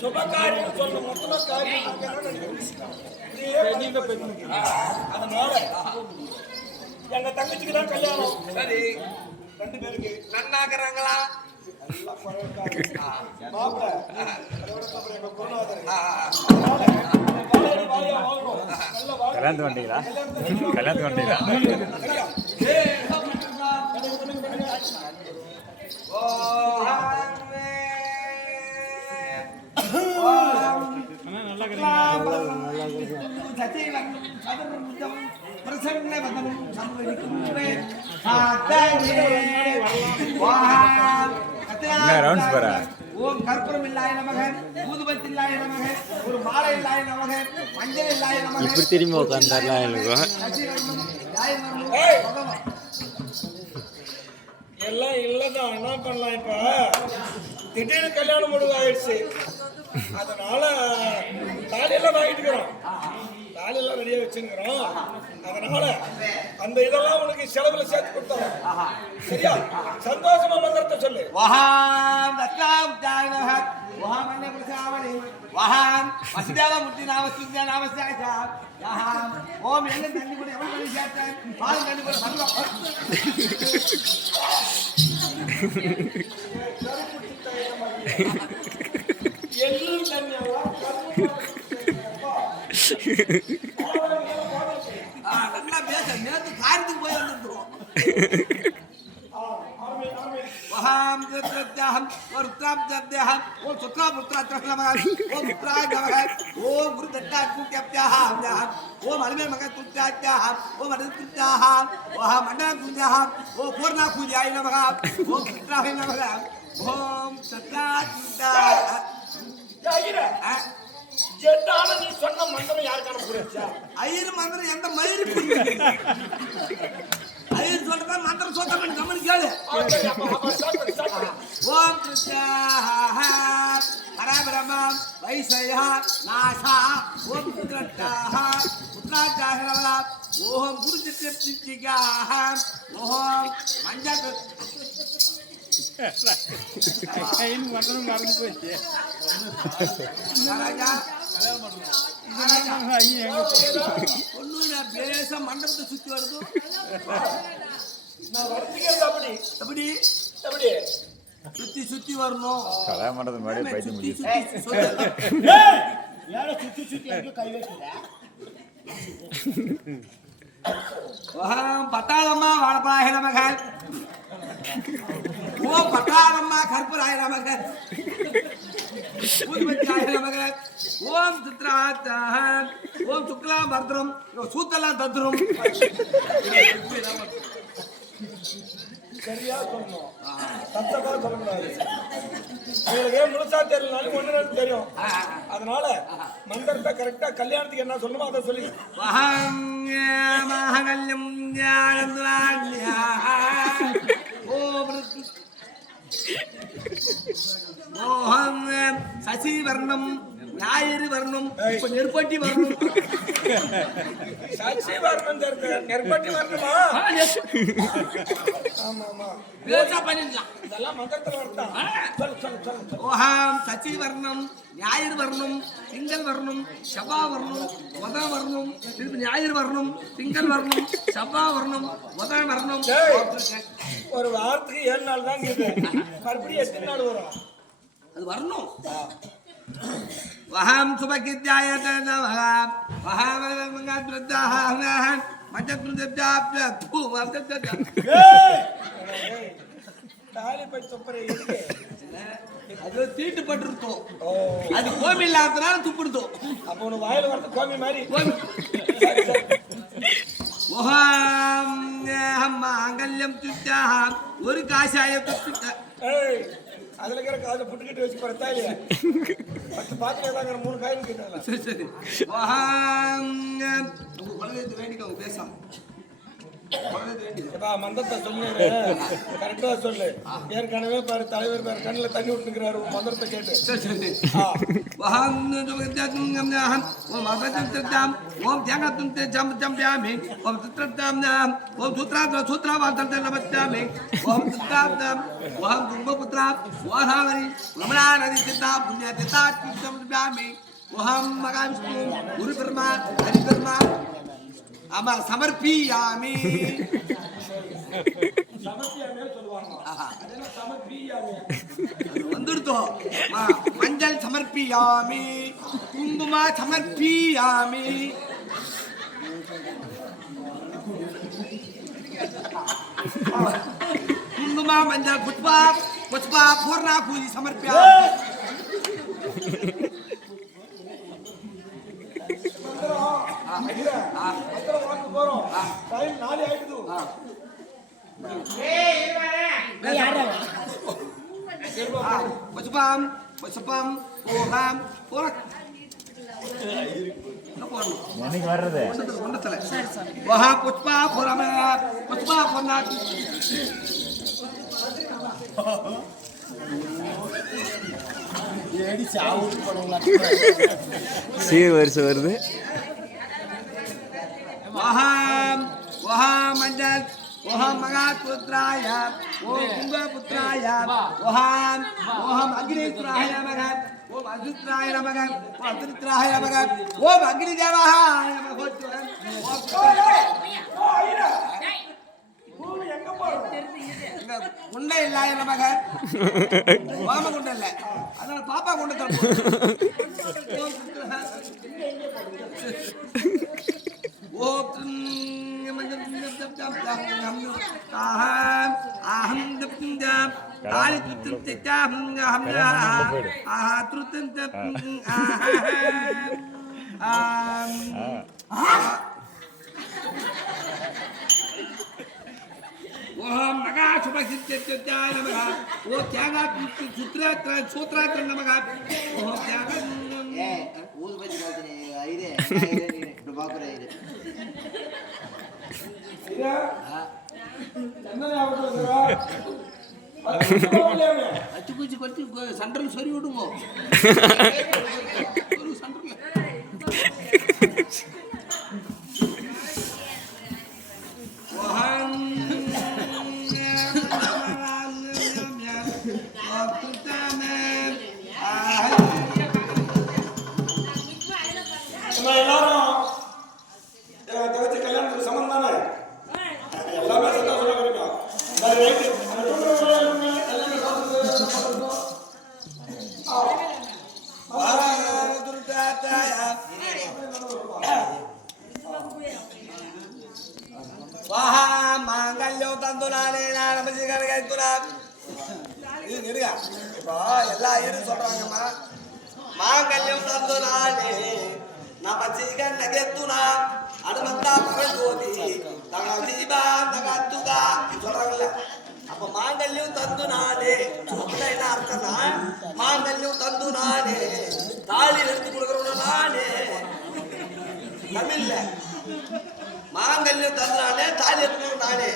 சுபகாரியம் சொல்ற மொத்தமா காரியம் அதனால எங்க தங்கச்சிக்கு தான் கல்யாணம். சரி, 2 பேருக்கு நன்னாக்குறாங்களா? கல்யாணத்து வந்தீங்களா? கல்யாணத்து வந்தீங்களா? ஓம் கற்பூரமில்லாய நமக, ஊதுபத்தில்லாய நமக, ஒரு மாலையில்லாய நமக, மஞ்சளில்லாய நமக. இப்படி திரும்பி உட்கார்ந்தாருலாம் எனக்கு எல்லாம் இல்லதான். என்ன பண்ணலாம்? இப்ப திடீர்னு கல்யாணம் முடிவாயிடுச்சு. அதனால தாலியெல்லாம் வாங்கிட்டு இருக்கிறோம், தாலியெல்லாம் ரெடியா வச்சுருக்கிறோம். அதனால அந்த இதெல்லாம் உனக்கு செலவுல சேர்த்து கொடுத்தோம். சரியா? சந்தோஷமா மந்திரத்தை சொல்லு. வஹாம் தத்லாம் தாயனஹ வஹாம் அன்ன பிரசாவணி வஹாம் வசுதேவ முத்தி நாமஸ்துத்யா நாமஸ்யாசா யஹாம் ஓம் என்ன தண்ணி கூட எவ்வளவு பண்ணி சேர்த்தேன் பால் தண்ணி கூட சந்தோ எல்லாம் தண்ணியாவா? நல்லா பேச நேத்து காரியத்துக்கு போய் வந்துருவோம். वहां जत्याहम और उत्तराम जत्याहम ओ सुत्रा पुत्रा तखलमः ओ पुत्राय नमः ओ गुरुदत्ता कुट्याहम जहां ओ मलमे मगे तुत्याहम ओ मदन तुत्याहम वहां मंडा तुत्याहम ओ पूर्णा पूजाय नमः ओ पुत्राय नमः ओम सत्ता तुत्या யாயிரா ஜெட்டான நீ சொன்ன மந்திரம் யாருக்கான புரியச்சா? ஐயர் மந்திரம் எந்த மயிறு புரியுது? ஐயர் சொல்றத மந்திரம் சொத்த பண்ணி கம்மன் கேளு. ஓம் கிருஷ்ணாஹ பரபிரம்மம் வைசயா நாசா ஓம் கிருஷ்ணாஹ புத்ராஜாஹரவல ஓம் குருஜித்யப்திகாஹ ஓம் மஞ்சள் கையின் மட்டும் மறந்து போச்சு. ஒண்ணு பேச மண்டபத்தை சுத்தி வருது. நான் வரத்துக்கிறது அப்படி எப்படி எப்படி சுத்தி சுத்தி வரணும். கல்யாணம் பண்றது மாதிரி பைத்தியம் சுத்தி முடியுது. சுத்தி யார சுத்தி சுத்தி அங்க கை வைக்கல. ஓம் பட்டாளம்மா வாழப்படாய நமக ஓம் பட்டாளம்மா கற்பூராய நமக ஊதுபத்தியாய நமக ஓம் சித்ராத்தாஹ ஓம் சுக்லாம் பர்தரம் சூத்தலாம் தத்ரம். சரியா சொல்லணும், தத்தமா சொல்லக்கூடாது. உங்களுக்கு முழுசா தெரியலனாலும் ஒண்ணு ரெண்டு தெரியும். அதனால மந்திரத்தை கரெக்டா கல்யாணத்துக்கு என்ன சொல்லணுமோ அதை சொல்லி மகல்யம் ஓம் சசி வர்ணம் ஞாயிறு வரணும், இப்ப நெருப்பட்டி வரணும். சாட்சி வரணும், நெருப்பட்டி வரணுமா? ஆமா ஆமா, பண்ணிடலாம். இதெல்லாம் மந்திரத்துல வரலாம். சொல்லு சொல்லு சொல்லு. ஓஹாம் சச்சி வர்ணம் ஞாயிறு வரணும், திங்கள் வரணும், செவ்வா வரணும், உத வரணும், திருப்பி ஞாயிறு வரணும், திங்கள் வரணும், செவ்வா வரணும், உத வரணும். ஒரு வாரத்துக்கு 7 நாள் தான் இருக்குது, மறுபடியும் எத்தனை நாள் வரும்? அது வரணும். வஹாம் சுபகித்யாய நமஹ வஹாம் மங்கத்ரத்தாஹ மஜத்ருத்யாப்ய து வப்தத்ய. தாலி பை தொப்பரை இருக்கு, அது தீட்டு பட்டுருத்தோம். அது கோமி இல்லாதனால துப்பிடுத்தோம். அப்போ உன வாயில வரது கோமி மாதிரி. ஓஹாம் மாங்கல்யம் துத்யாஹ ஒரு காசாய துத்ய. ஏய், அதுல இருக்கிற காதை புட்டுக்கிட்டு வச்சு படுத்தா இல்லையா? 10 பாத்திரம் தாங்க 3 காய் இருக்குதா? சரி சரி. ஓஹாம் உங்க பலவேத்து வேண்டிக்கோ பேசாம. இப்ப மந்திரத்தை சொல்லு, கரெக்டா சொல்லு. ஏற்கனவே பாரு தலைவர் பேர் கண்ணில் தண்ணி விட்டுக்கிறாரு மந்திரத்தை கேட்டு. ஓம் அபஜம் ஓம் தியாகத்தும் ஜம் ஜம்பியாமி ஓம் சித்ரத்தாம் ஓம் சூத்ராத்ர சூத்ராவார்த்தம் நமஸ்யாமி ஓம் சித்ராத்ரம் ஓம் கும்பபுத்ரா ஓஹாவரி ரமணா நதி சித்தா புண்ணிய சித்தா கிருஷ்ணம் ஜம்பியாமி ஓம் மகாவிஷ்ணு குரு பிரம்மா ஹரி பிரம்மா ஆமா சமர்ப்பியாமி வந்துடுதோ மஞ்சள் சமர்ப்பியாமி குங்குமா சமர்ப்பியாமி குங்குமா மஞ்சள் புஷ்பா புஷ்பா பூர்ணா பூஜி சமர்ப்பியாமி போறோம் டைம் 4 ஆயிடுது. புஷ்பம் புஷ்பம் பூகம் பூரக் எனக்கு வர்றது ஒன்றத்துல வஹா புஷ்பா பூரம புஷ்பா பூர்ணா சீர் வருஷம் வருது. वहां वहां मंडल वहां मगापुत्राय ओम कुंभपुत्राय वहां ओम अग्निपुत्राय नमः ओम अग्निपुत्राय नमः ओम अग्निपुत्राय नमः ओम अग्निदेवाय नमः குண்டை இல்லாய நமக வாம குண்டை இல்ல அதனால பாப்பா குண்டை தரணும். ஓம் மகா சுபசித்தாய நமக ஓ தியாக சூத்ராத்ர நமக ஓம் தியாக ஊதுபத்தி காலத்துல ஐரே இப்படி பாக்குறேன் இது அச்சு பூச்சி கொத்தி சண்டல் சொறி விடுங்க சண்டல் எல்லாரும் தவிர்த்து கல்யாணத்துக்கு சமம் தானே? எல்லாமே சந்தோஷமா கிடைக்கும். மாங்கல்யோ தந்துனானே இப்போ எல்லா ஏரும் சொல்றாங்கம்மா மாங்கல்யம் தந்துனானே நமச்சிகன் நகத்துனா அனுமந்தா பகஜோதி தகதீபா தகத்துகா சொல்றாங்கல்ல. அப்ப மாங்கல்யம் தந்து நானே என்ன அர்த்தம்னா மாங்கல்யம் தந்து நானே தாலி எடுத்து கொடுக்கறவன நானே தமிழ்ல மாங்கல்யம் தந்து நானே தாலி எடுத்து நானே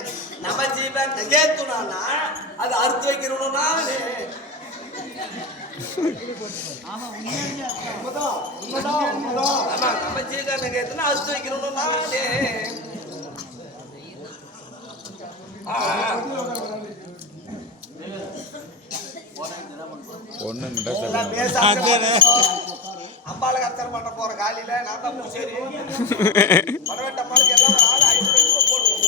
நம்ம ஜீவன் நகேத்துனா அது அறுத்து வைக்கிறவன நானே. நம்ம ஜீவன் நகேத்துனா அறுத்து வைக்கிறவன நானே. அம்பாளுக்கு அர்ச்சனை பண்ண போற காலையில நான் தான் பூசேரி படவேட்ட அம்பாளுக்கு எல்லாம் ஒரு ஆள் 500 ரூபாய் போடுவோம்.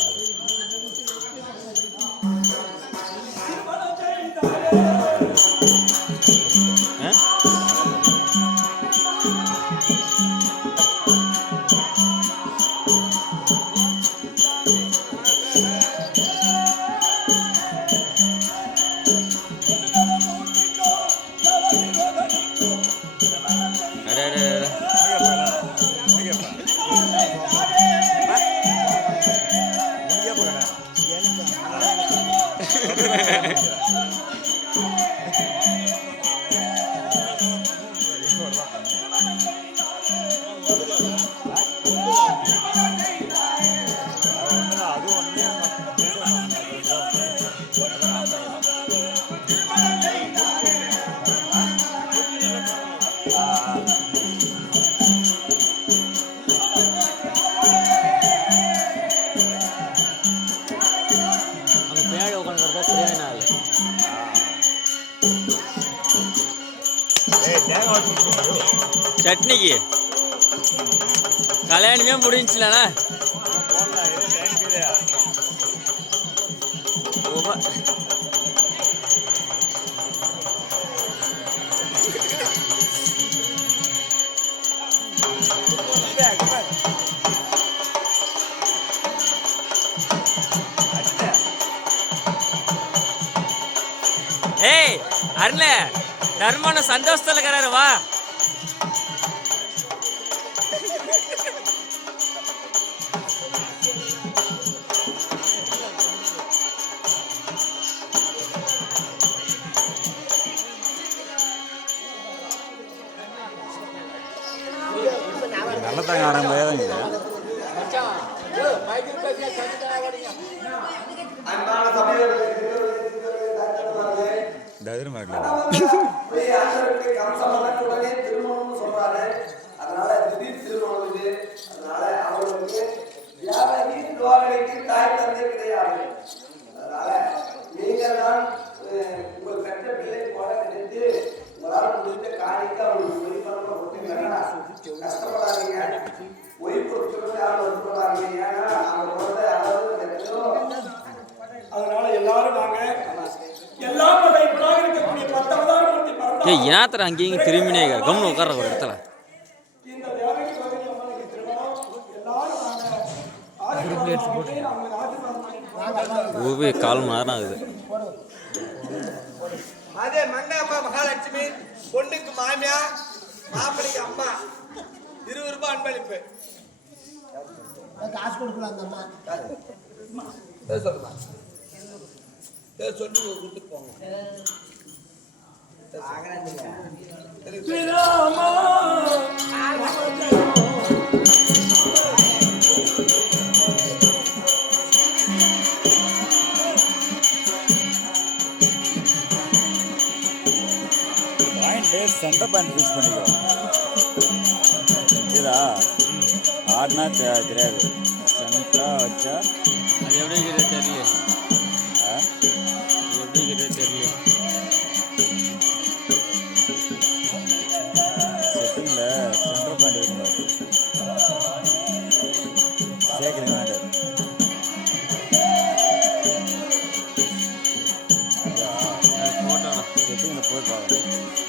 அது ஒன்று அங்கே பின்னாடி உட்காந்துருந்தா சரியான ஆள். சட்னிக்கு கல்யாணமே முடிஞ்சுலண்ணா. ஏய் அருண தர்மான சந்தோஷத்துல இருக்கிறாரு வா. நல்லதாங்க ஆரம்பியாதாங்க அன்பான சபையோடு ததிரமா ஆண்டவருக்கு கம்சமரன் உடனே திருமணம்னு சொல்றாரு. அதனால திடீர் திருமணம் இது. அதனால அவர்களுக்கு யாரை தோரணைக்கு தாய் தந்தை கிடையாது. அதனால நீங்கள் தான் உங்கள் பெற்ற பிள்ளை போல நினைத்து உங்களால் முடிந்த காரியத்தை அவங்களுக்கு ஒய் பண்ண கொடுத்தீங்கன்னா கஷ்டப்படாதீங்க. ஒய் கொடுத்து யாரும் வருத்தப்படாதீங்க. ஏன்னா அவங்க வந்து அதாவது அதனால எல்லாரும் வாங்க. எல்லாம் இருக்கக்கூடிய 10 அவதாரமூர்த்தி பரந்தாமன் ஏய் ஏனாத்திர அங்கேயும் திரும்பினே கம்னு உட்கார்ற ஒரு இடத்துல. இந்த தேவகி பகவதி அம்மனுக்கு திருமணம். எல்லாரும் வாங்க. ஊவே 4 மணி நேரம் ஆகுது. அதே மங்காம்மா மகாலட்சுமி பொண்ணுக்கு மாமியா மாப்பிளைக்கு அம்மா 20 ரூபாய் அன்பளிப்பு. காசு கொடுக்கலாம் அந்த அம்மா. சொல்லுமா சொல்லி கொடுத்து போங்க. சென்டர் பேண்ட் ஃபிக்ஸ் பண்ணிக்கோ. இதா ஆடினா தெரியாது. சென்டராக வச்சா அது எப்படி இருக்கிறது தெரியல. எப்படி இருக்கிறது தெரியல. செட்டிங்கில் சென்டர் பேண்ட் இருக்கணும். சேர்க்குறீங்க மேடம். ஃபோட்டோண்ணா செட்டிங்கில் போய் பார்க்கணும்.